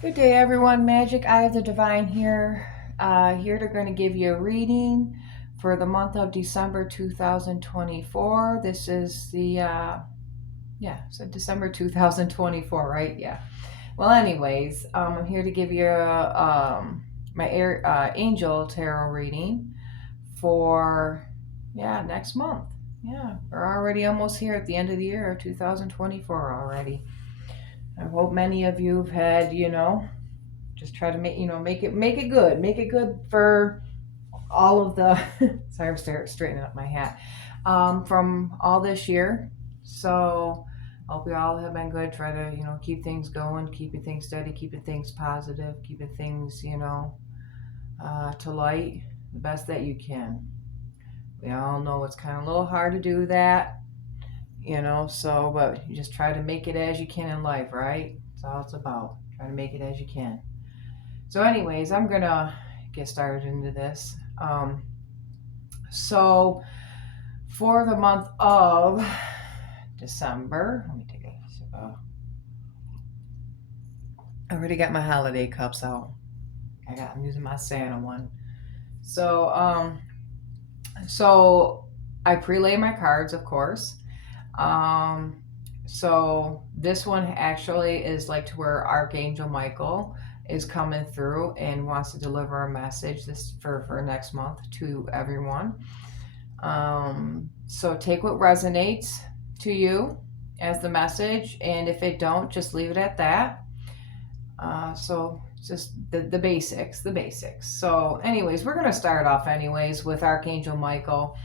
Good day, everyone. Magic Eye of the Divine here. Here to going to give you a reading for the month of December 2024. This is so December 2024, right? Yeah. Well, anyways, I'm here to give you my angel tarot reading for next month. Yeah, we're already almost here at the end of the year of 2024 already. I hope many of you have had, just try to make it good for all of the sorry, I'm straightening up my hat from all this year. So hope we all have been good. Try to keep things going, keeping things steady, keeping things positive, keeping things to light the best that you can. We all know it's kind of a little hard to do that, but you just try to make it as you can in life, right? That's all it's about. Try to make it as you can. So anyways, I'm gonna get started into this. So for the month of December, let me take a sip. I already got my holiday cups out. I'm using my Santa one. So I pre-lay my cards, of course. So this one actually is like to where Archangel Michael is coming through and wants to deliver a message this for next month to everyone. So take what resonates to you as the message, and if it don't, just leave it at that. So just the basics. So anyways, we're gonna start off anyways with Archangel Michael.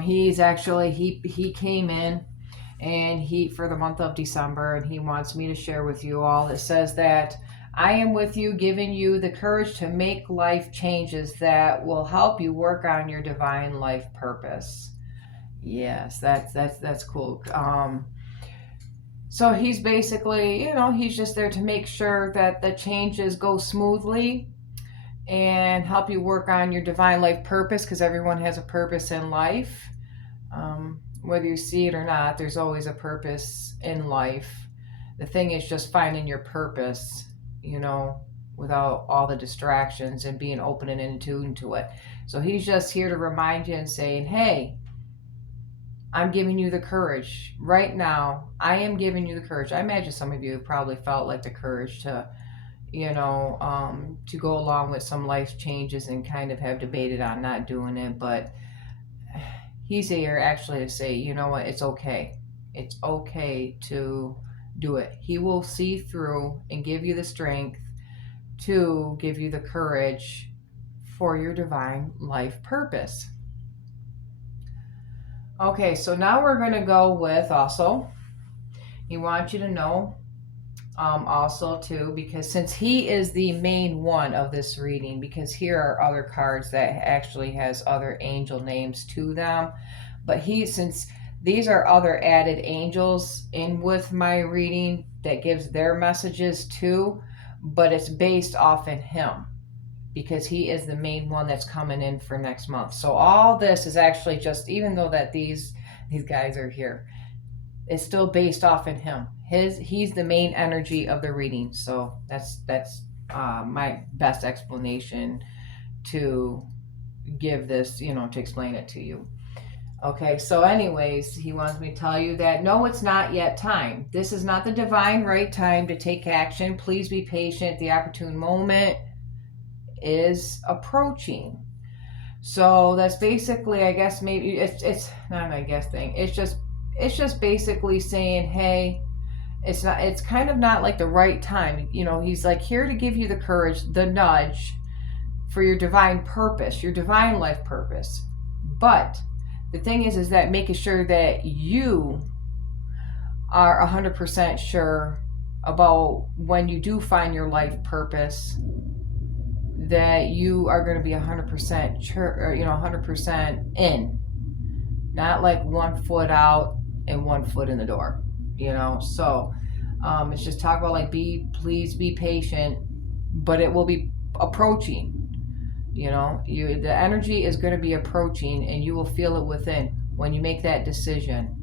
He's actually he came in and he for the month of December, and he wants me to share with you all. It says that I am with you, giving you the courage to make life changes that will help you work on your divine life purpose. Yes, that's cool. So he's basically, he's just there to make sure that the changes go smoothly and help you work on your divine life purpose, because everyone has a purpose in life. Whether you see it or not, there's always a purpose in life. The thing is just finding your purpose, without all the distractions, and being open and in tune to it. So he's just here to remind you and saying, hey, I'm giving you the courage right now. I am giving you the courage. I imagine some of you have probably felt like the courage to, to go along with some life changes and kind of have debated on not doing it. But he's here actually to say, you know what, it's okay. It's okay to do it. He will see through and give you the strength to give you the courage for your divine life purpose. Okay, so now we're going to go with also, he wants you to know also too, because since he is the main one of this reading, because here are other cards that actually has other angel names to them, but since these are other added angels in with my reading that gives their messages too, but it's based off in him, because he is the main one that's coming in for next month. So all this is actually just, even though that these guys are here, it's still based off in him. He's the main energy of the reading. So that's my best explanation to give this, to explain it to you. Okay, so anyways, he wants me to tell you that no, it's not yet time. This is not the divine right time to take action. Please be patient. The opportune moment is approaching. So that's basically, I guess, maybe it's not my guess thing. It's just basically saying, hey, it's kind of not like the right time. He's like here to give you the courage, the nudge for your divine purpose, your divine life purpose. But the thing is that making sure that you are 100% sure about when you do find your life purpose, that you are going to be 100% sure, 100% in, not like 1 foot out and 1 foot in the door, So it's just talk about like please be patient, but it will be approaching. The energy is going to be approaching, and you will feel it within when you make that decision.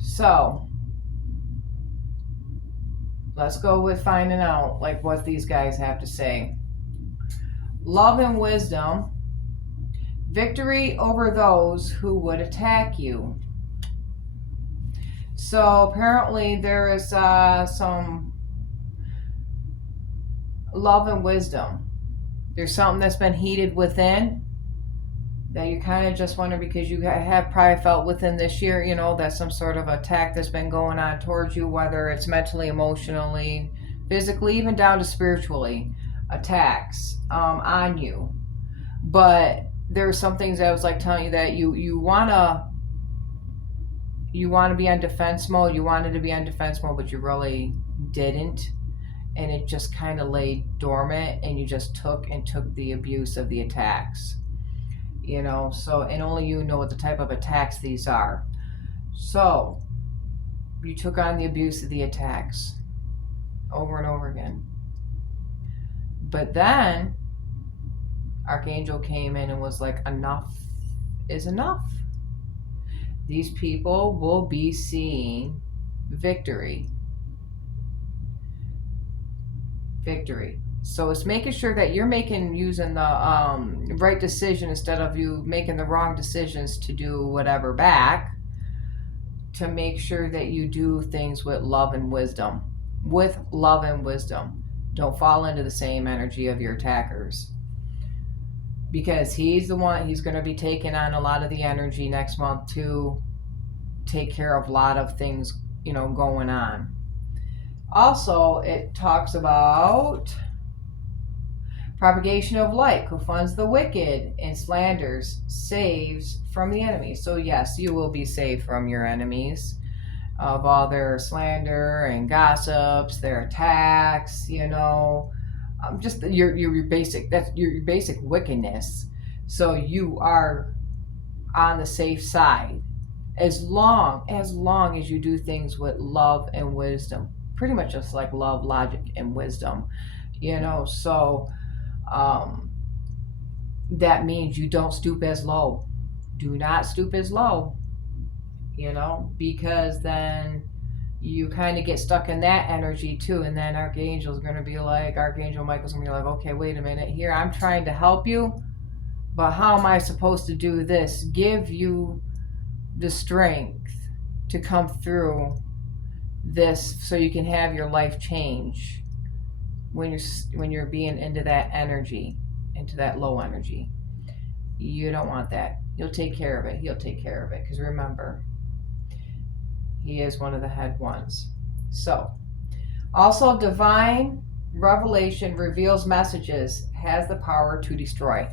So Let's go with finding out like what these guys have to say. Love and wisdom. Victory over those who would attack you. So apparently there is some love and wisdom. There's something that's been heated within that you kind of just wonder, because you have probably felt within this year, you know, that some sort of attack that's been going on towards you, whether it's mentally, emotionally, physically, even down to spiritually, attacks on you. But there are some things I was like telling you that you want to be on defense mode. You wanted to be on defense mode, but you really didn't. And it just kind of lay dormant, and you just took the abuse of the attacks. You know, so, and only you know what the type of attacks these are. So you took on the abuse of the attacks over and over again. But then Archangel came in and was like, enough is enough. These people will be seeing victory. Victory. So it's making sure that you're using the right decision instead of you making the wrong decisions to do whatever back, to make sure that you do things with love and wisdom. With love and wisdom. Don't fall into the same energy of your attackers. Because he's the one, he's going to be taking on a lot of the energy next month to take care of a lot of things, you know, going on. Also, it talks about propagation of light, who funds the wicked and slanders, saves from the enemy. So yes, you will be saved from your enemies, of all their slander and gossips, their attacks, you know, just your basic, that's your basic wickedness. So you are on the safe side as long as you do things with love and wisdom, pretty much just like love, logic, and wisdom, you know. So that means you don't stoop as low. Do not stoop as low, you know, because then you kind of get stuck in that energy too. And then Archangel Michael's going to be like, okay, wait a minute here. I'm trying to help you, but how am I supposed to do this? Give you the strength to come through this so you can have your life change when you're being into that energy, into that low energy. You don't want that. You'll take care of it. He'll take care of it, because remember, he is one of the head ones. So, also, divine revelation reveals messages, has the power to destroy.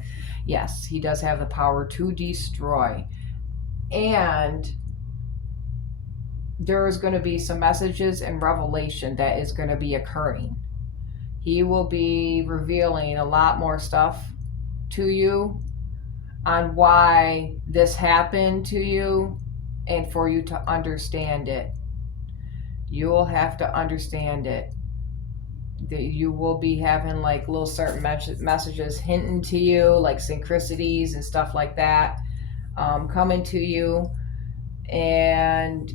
Yes, he does have the power to destroy. And there is going to be some messages and revelation that is going to be occurring. He will be revealing a lot more stuff to you on why this happened to you, and for you to understand it. You will have to understand it. That you will be having like little certain messages hinting to you, like synchronicities and stuff like that, coming to you, and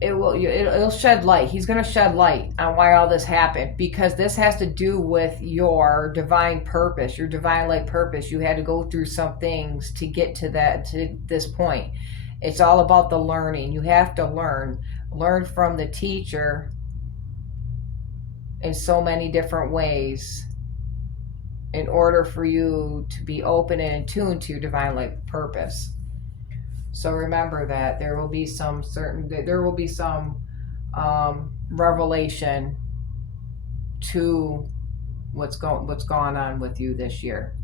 it'll shed light. He's going to shed light on why all this happened, because this has to do with your divine purpose, your divine light purpose. You had to go through some things to get to this point. It's all about the learning. You have to learn from the teacher in so many different ways in order for you to be open and in tune to your divine light purpose. So remember that there will be some revelation to what's gone on with you this year.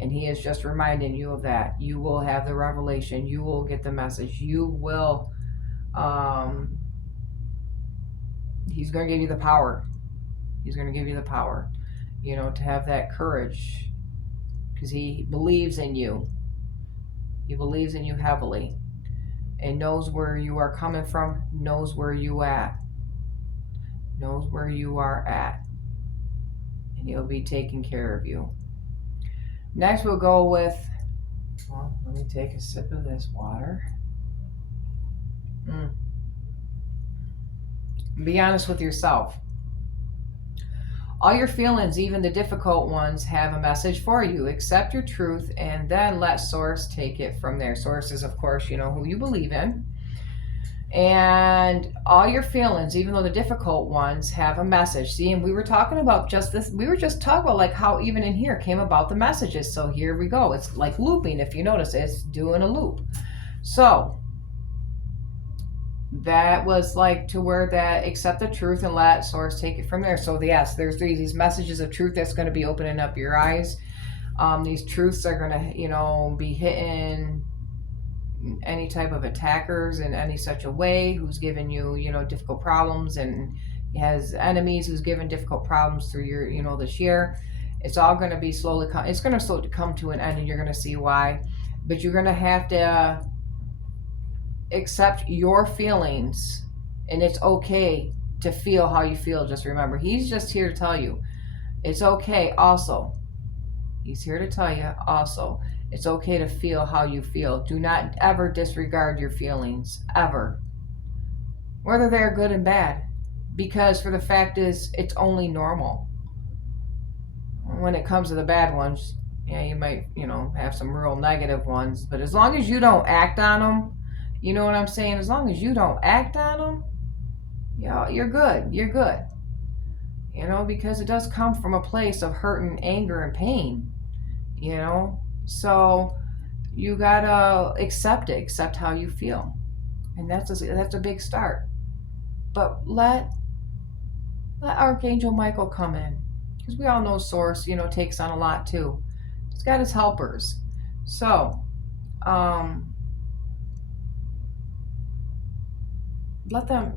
And he is just reminding you of that. You will have the revelation. You will get the message. You will, he's going to give you the power. He's going to give you the power, you know, to have that courage, because he believes in you. He believes in you heavily and knows where you are coming from, knows where you are at. And he'll be taking care of you. Next, we'll go with, well, let me take a sip of this water. Be honest with yourself. All your feelings, even the difficult ones, have a message for you. Accept your truth and then let Source take it from there. Source is, of course, who you believe in. And all your feelings, even though the difficult ones, have a message. See, and we were talking about just this. We were just talking about like how even in here came about the messages. So here we go. It's like looping. If you notice, it's doing a loop. So that was like to where that accept the truth and let Source take it from there. So yes, there's these messages of truth that's going to be opening up your eyes. These truths are going to, be hitting any type of attackers in any such a way who's given you, difficult problems, and has enemies who's given difficult problems through your, this year. It's all going to be slowly it's going to slowly come to an end, and you're going to see why. But you're going to have to accept your feelings, and it's okay to feel how you feel. Just remember, he's just here to tell you it's okay. Also, he's here to tell you also it's okay to feel how you feel. Do not ever disregard your feelings, ever, whether they're good and bad, because for the fact is it's only normal. When it comes to the bad ones, yeah, you might have some real negative ones, but as long as you don't act on them, you know what I'm saying? As long as you don't act on them, you're good. You're good. Because it does come from a place of hurt and anger and pain. So you gotta accept it. Accept how you feel, and that's a big start. But let Archangel Michael come in, because we all know Source, takes on a lot too. He's got his helpers, so let them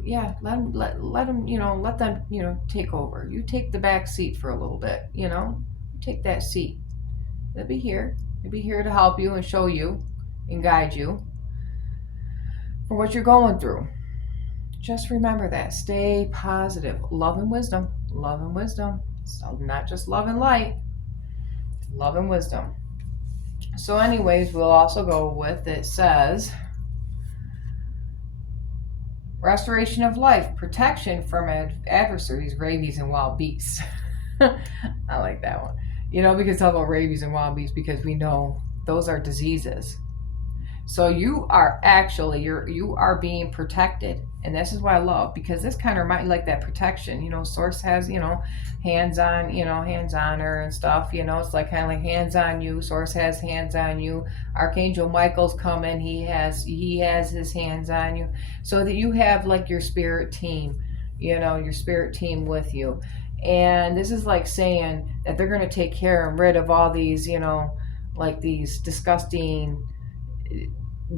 take over. You take the back seat for a little bit. You take that seat. They'll be here to help you and show you and guide you for what you're going through. Just remember that. Stay positive. Love and wisdom. Love and wisdom. So not just love and light. Love and wisdom. So anyways, we'll also go with, it says, restoration of life, protection from adversaries, rabies, and wild beasts. I like that one. We can talk about rabies and wild beasts because we know those are diseases. So you are actually, you are being protected. And this is what I love, because this kind of reminds me like that protection. Source has, hands on her and stuff. It's like kind of like hands on you. Source has hands on you. Archangel Michael's coming. He has his hands on you. So that you have like your spirit team, your spirit team with you. And this is like saying that they're going to take care and rid of all these, like these disgusting,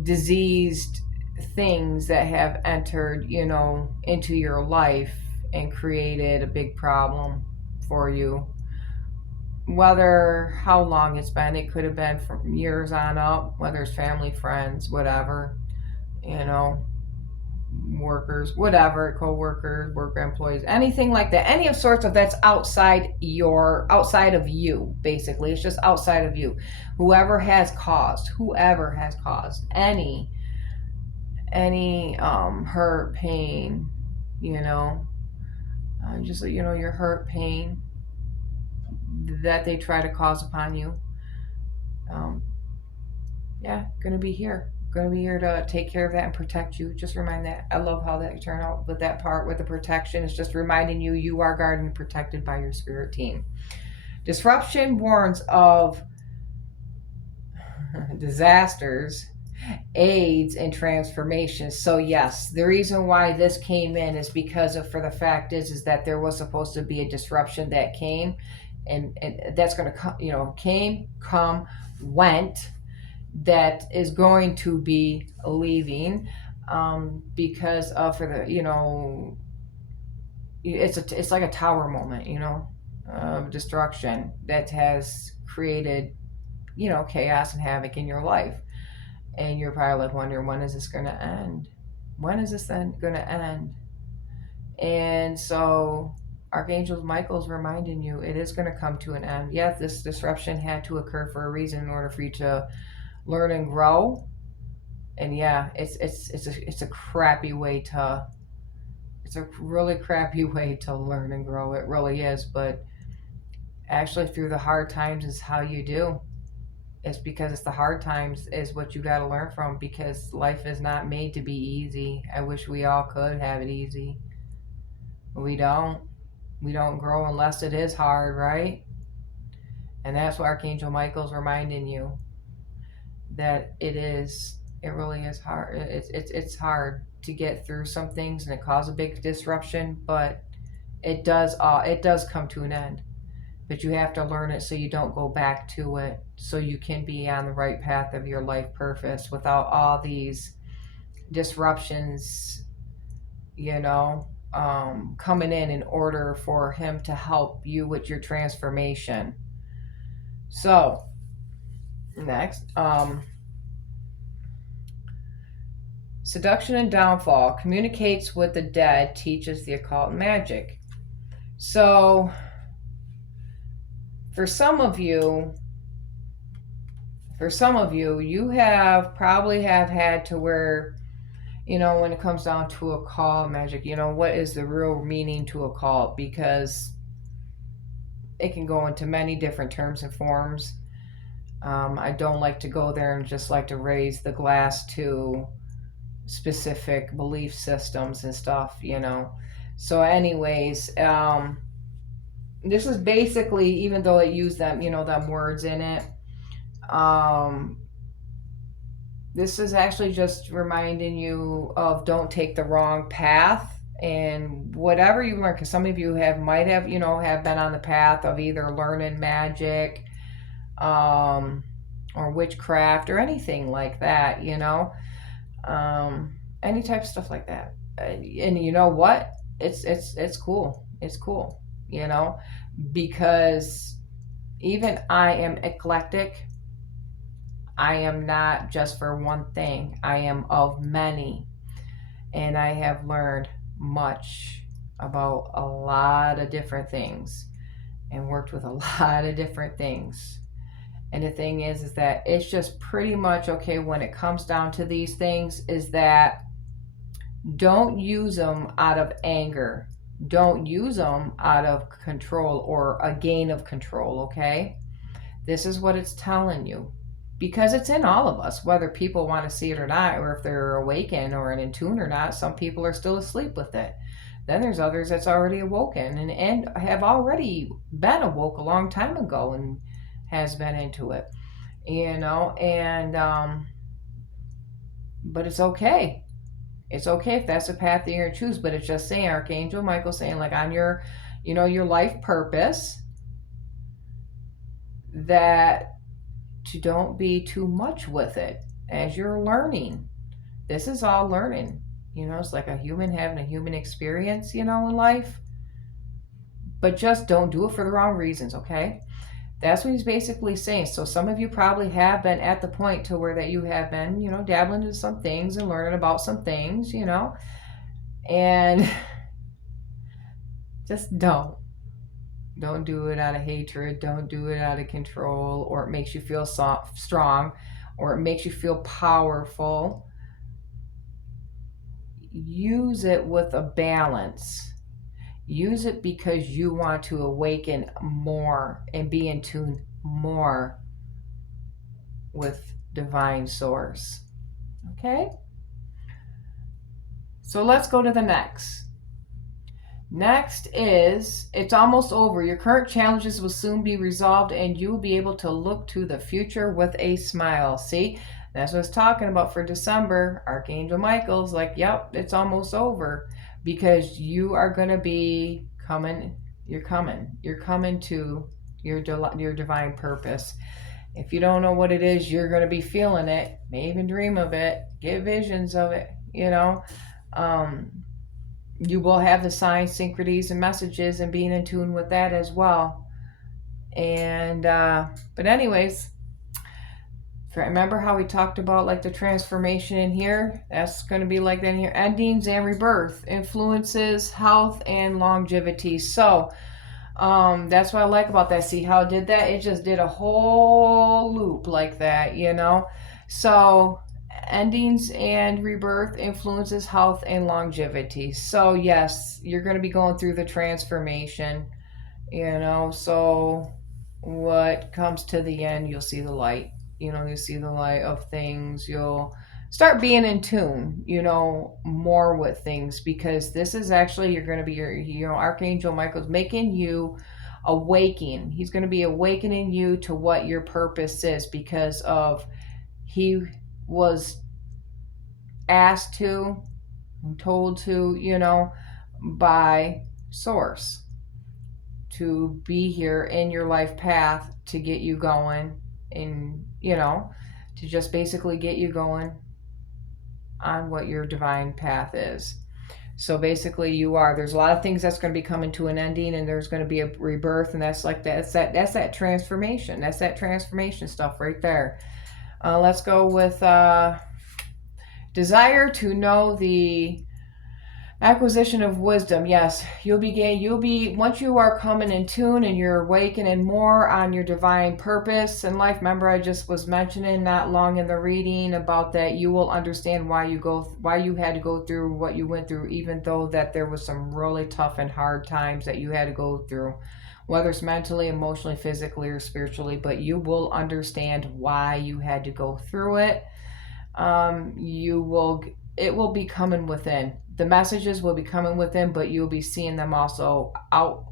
diseased things that have entered, into your life and created a big problem for you. Whether how long it's been, it could have been from years on up, whether it's family, friends, whatever, workers, whatever, co-workers, worker employees, anything like that, any of sorts of that's outside of you. Basically, it's just outside of you. Whoever has caused any hurt, pain, just your hurt, pain that they try to cause upon you, gonna be here to take care of that and protect you. Just remind that. I love how that turned out with that part with the protection. It's just reminding you are guarded and protected by your spirit team. Disruption warns of disasters, aids, and transformations. So yes, the reason why this came in is because for the fact is that there was supposed to be a disruption that came, and that's going to come, went, that is going to be leaving, because of it's like a tower moment, of destruction that has created, chaos and havoc in your life. And you're probably like wondering, when is this going to end? When is this then going to end? And so Archangel Michael's reminding you it is going to come to an end. Yes, this disruption had to occur for a reason in order for you to learn and grow. And yeah, it's a crappy way to, it's a really crappy way to learn and grow. It really is. But Actually, through the hard times is how you do. It's because it's the hard times is what you got to learn from, because life is not made to be easy. I wish we all could have it easy. We don't. We don't grow unless it is hard, right? And that's what Archangel Michael's reminding you, that it really is hard. It's hard to get through some things, and it causes a big disruption, but it does come to an end. But you have to learn it so you don't go back to it, so you can be on the right path of your life purpose without all these disruptions, you know, coming in order for him to help you with your transformation. So, next, seduction and downfall, communicates with the dead, teaches the occult and magic. So, for some of you, you have probably have had to where, you know, when it comes down to occult magic, you know, what is the real meaning to occult? Because it can go into many different terms and forms. I don't like to go there and just like to raise the glass to specific belief systems and stuff, you know. So, anyways, this is basically, even though it used them, you know, them words in it, this is actually just reminding you of don't take the wrong path. And whatever you learn, because some of you might have, you know, have been on the path of either learning magic, or witchcraft or anything like that, you know, any type of stuff like that. And you know what? It's cool. It's cool, you know, because even I am eclectic. I am not just for one thing. I am of many, and I have learned much about a lot of different things and worked with a lot of different things. And the thing is that it's just pretty much okay when it comes down to these things, is that don't use them out of anger. Don't use them out of control or a gain of control, okay? This is what it's telling you. Because it's in all of us, whether people want to see it or not, or if they're awakened or in tune or not. Some people are still asleep with it. Then there's others that's already awoken and have already been awoke a long time ago and has been into it, you know. And but it's okay. It's okay if that's the path that you're going to choose. But it's just saying, Archangel Michael saying, like, on your, you know, your life purpose, that to don't be too much with it as you're learning. This is all learning. You know, it's like a human having a human experience, you know, in life. But just don't do it for the wrong reasons, okay? That's what he's basically saying. So some of you probably have been at the point to where that you have been, you know, dabbling into some things and learning about some things, you know, and just don't do it out of hatred. Don't do it out of control, or it makes you feel strong, or it makes you feel powerful. Use it with a balance. Use it because you want to awaken more and be in tune more with divine source. Okay? So let's go to the next. Next is, it's almost over. Your current challenges will soon be resolved and you will be able to look to the future with a smile. See, that's what I was talking about for December. Archangel Michael's like, yep, it's almost over, because you are going to be coming. You're coming to your divine purpose. If you don't know what it is, you're going to be feeling it. May even dream of it. Get visions of it, you know. You will have the signs, synchronies, and messages, and being in tune with that as well. And but anyways, remember how we talked about like the transformation in here? That's going to be like that in here. Endings and rebirth, influences, health, and longevity. So that's what I like about that. See how it did that? It just did a whole loop like that, you know. So endings and rebirth, influences, health, and longevity. So yes, you're going to be going through the transformation, you know. So what comes to the end, you'll see the light. You'll see the light of things. You'll start being in tune, more with things, because this is actually, you're going to be Archangel Michael's making you awaken. He's going to be awakening you to what your purpose is, because of he was asked to and told to, by source, to be here in your life path to get you going, and to just basically get you going on what your divine path is. So basically there's a lot of things that's going to be coming to an ending, and there's going to be a rebirth, and that's that transformation. That's that transformation stuff right there. Let's go with desire to know the acquisition of wisdom. Yes, you'll be once you are coming in tune and you're awakening more on your divine purpose in life. Remember, I just was mentioning not long in the reading about that you will understand why you had to go through what you went through, even though that there was some really tough and hard times that you had to go through, whether it's mentally, emotionally, physically, or spiritually. But you will understand why you had to go through it. It will be coming within. The messages will be coming within, but you'll be seeing them also out,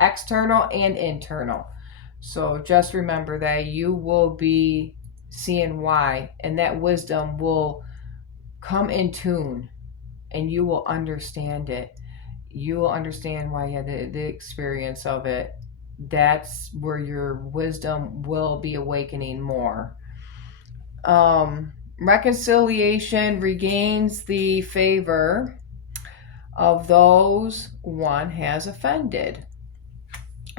external and internal. So just remember that you will be seeing why, and that wisdom will come in tune, and you will understand it. You will understand why you had the experience of it. That's where your wisdom will be awakening more. Reconciliation regains the favor of those one has offended.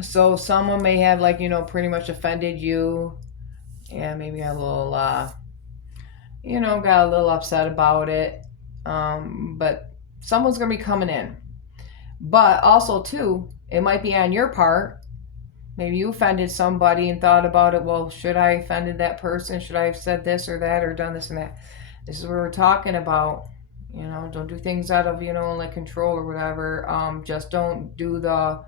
So someone may have, pretty much offended you. Yeah, maybe got a little, got a little upset about it. But someone's going to be coming in. But also, too, it might be on your part. Maybe you offended somebody and thought about it. Well, should I have offended that person? Should I have said this or that or done this and that? This is what we're talking about. Don't do things out of, like control or whatever. Just don't do the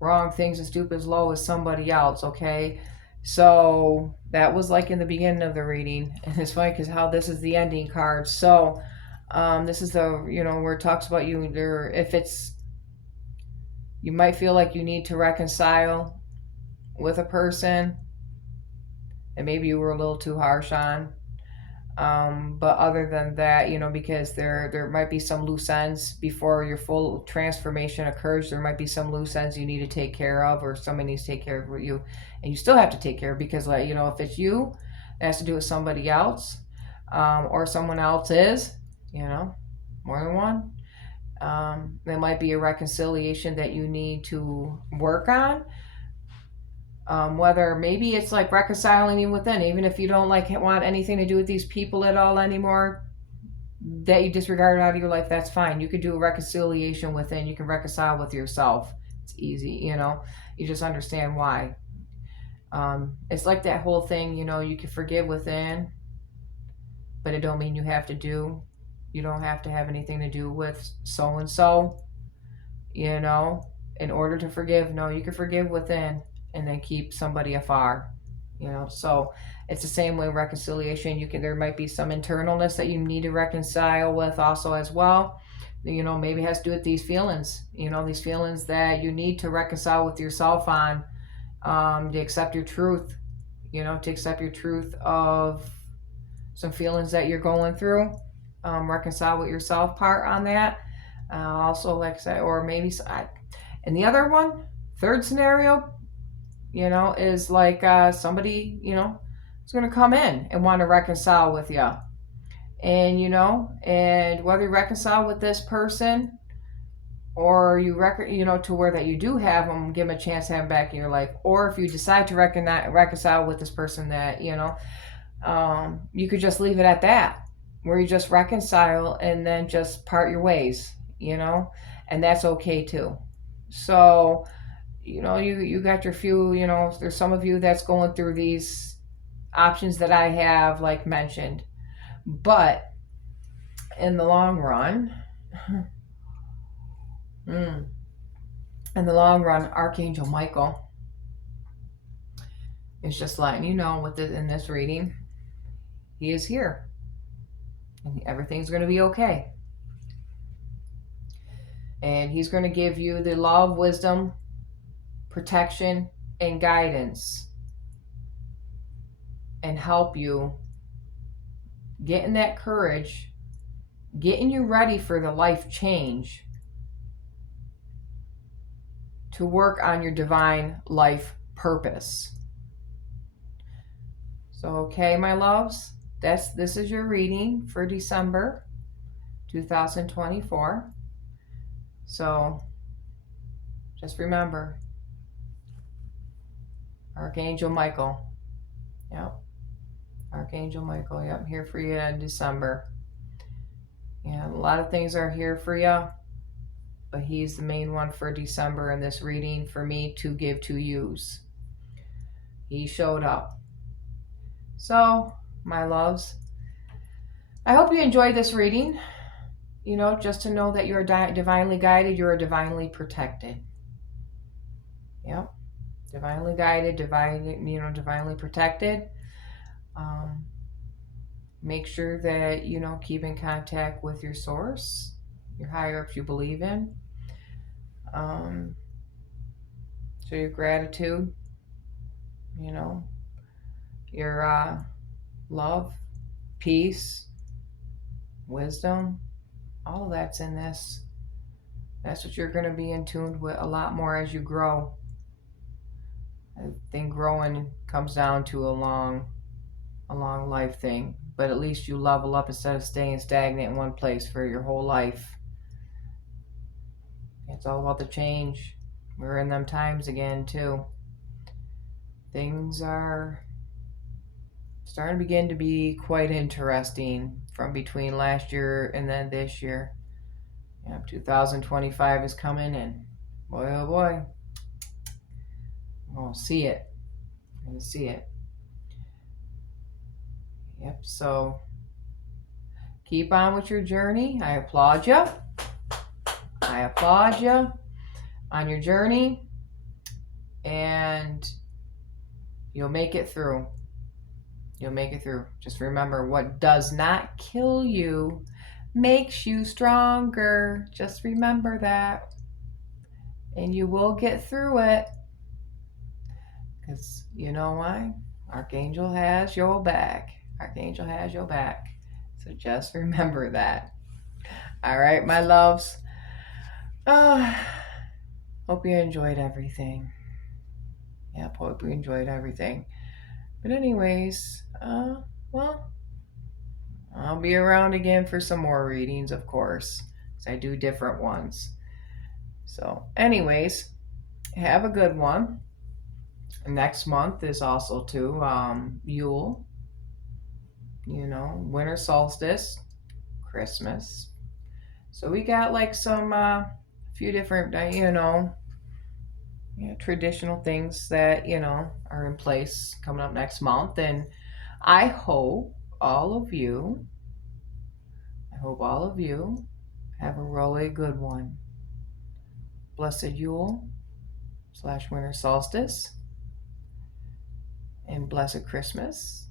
wrong things as stupid as low as somebody else, okay? So that was like in the beginning of the reading. And it's funny because how this is the ending card. So this is the, where it talks about you there. If it's, you might feel like you need to reconcile with a person and maybe you were a little too harsh on. But other than that, because there might be some loose ends before your full transformation occurs. There might be some loose ends you need to take care of, or somebody needs to take care of you, and you still have to take care of, because if it's you, it has to do with somebody else, or someone else is, more than one. There might be a reconciliation that you need to work on. Whether maybe it's like reconciling you within, even if you don't want anything to do with these people at all anymore, that you disregard out of your life, that's fine. You could do a reconciliation within. You can reconcile with yourself. It's easy, you just understand why. It's like that whole thing, you can forgive within, but it don't mean you don't have to have anything to do with so and so, in order to forgive. No, you can forgive within and then keep somebody afar. So it's the same way reconciliation. There might be some internalness that you need to reconcile with also as well. Maybe it has to do with these feelings. These feelings that you need to reconcile with yourself on, to accept your truth. To accept your truth of some feelings that you're going through. Reconcile with yourself part on that. Also, like I said, or maybe, and the other one, third scenario, is like somebody, is going to come in and want to reconcile with you. And, and whether you reconcile with this person or to where that you do have them, give them a chance to have them back in your life. Or if you decide to reconcile with this person that, you could just leave it at that, where you just reconcile and then just part your ways, and that's okay too. So, you got your few, there's some of you that's going through these options that I have mentioned, but in the long run, Archangel Michael It's just letting you know in this reading, he is here. And everything's going to be okay. And he's going to give you the law of wisdom, protection, and guidance, and help you getting that courage, getting you ready for the life change to work on your divine life purpose. So, okay, my loves, this is your reading for December 2024. So just remember, Archangel Michael. Yep. Archangel Michael. Yep. Here for you in December. Yeah, a lot of things are here for you, but he's the main one for December in this reading for me to give to use. He showed up. So, my loves, I hope you enjoyed this reading. You know, just to know that you're divinely guided, you're divinely protected. Yep. Divinely guided, divinely protected. Make sure that, keep in contact with your source, your higher ups you believe in. Show your gratitude, your love, peace, wisdom, all of that's in this. That's what you're going to be in tune with a lot more as you grow. I think growing comes down to a long life thing, but at least you level up instead of staying stagnant in one place for your whole life. It's all about the change. We're in them times again too. Things are starting to begin to be quite interesting from between last year and then this year. 2025 is coming, and boy oh boy, we'll see it. We're gonna see it. Yep. So keep on with your journey. I applaud you. I applaud you on your journey, and you'll make it through. You'll make it through. Just remember, what does not kill you makes you stronger. Just remember that. And you will get through it. Because you know why? Archangel has your back. Archangel has your back. So just remember that. All right, my loves. Hope you enjoyed everything. Yep, hope you enjoyed everything. But anyways, well, I'll be around again for some more readings, of course, because I do different ones. So anyways, have a good one. Next month is also too Yule, winter solstice, Christmas. So we got like some few different traditional things that are in place coming up next month, and I hope all of you have a really good one. Blessed Yule / winter solstice, and blessed Christmas.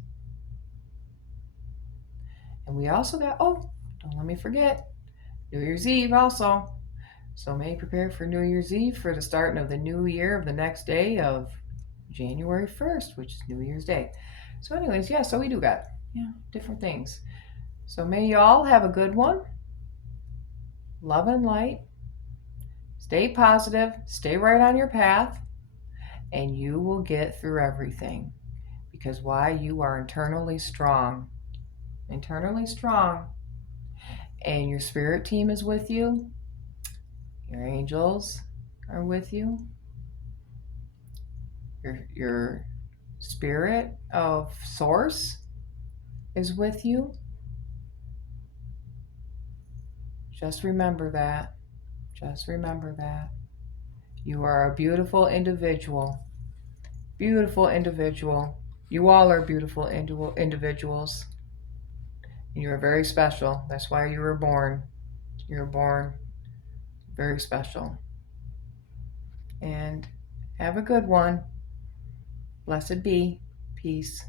And we also got, don't let me forget, New Year's Eve also. So may prepare for New Year's Eve for the starting of the new year of the next day of January 1st, which is New Year's Day. So anyways, so we do got different things. So may you all have a good one. Love and light. Stay positive. Stay right on your path. And you will get through everything. Because why? You are internally strong. Internally strong. And your spirit team is with you. Your angels are with you. Your spirit of source is with you. Just remember that. Just remember that. You are a beautiful individual. Beautiful individual. You all are beautiful individuals. And you are very special. That's why you were born. You were born very special. And have a good one. Blessed be. Peace.